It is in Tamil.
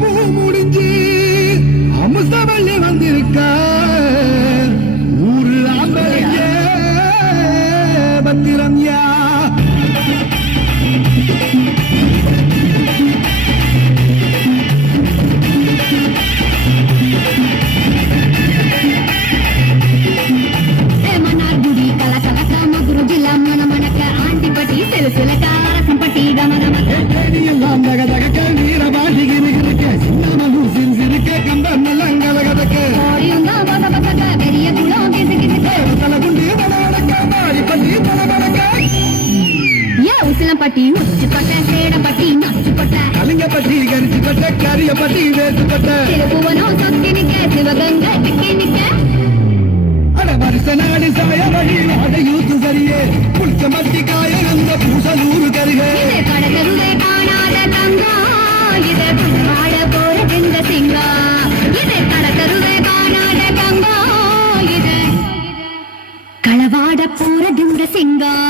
போய் முடிஞ்சு அமுசமல்ல வந்திருக்க ஊரு அம்பைய பத்திரம் யா? சில சில காரசம் பட்டி கம கம எல்லாம் தக தக வெள்ளம் பட்டி போற இந்த சிங்கா.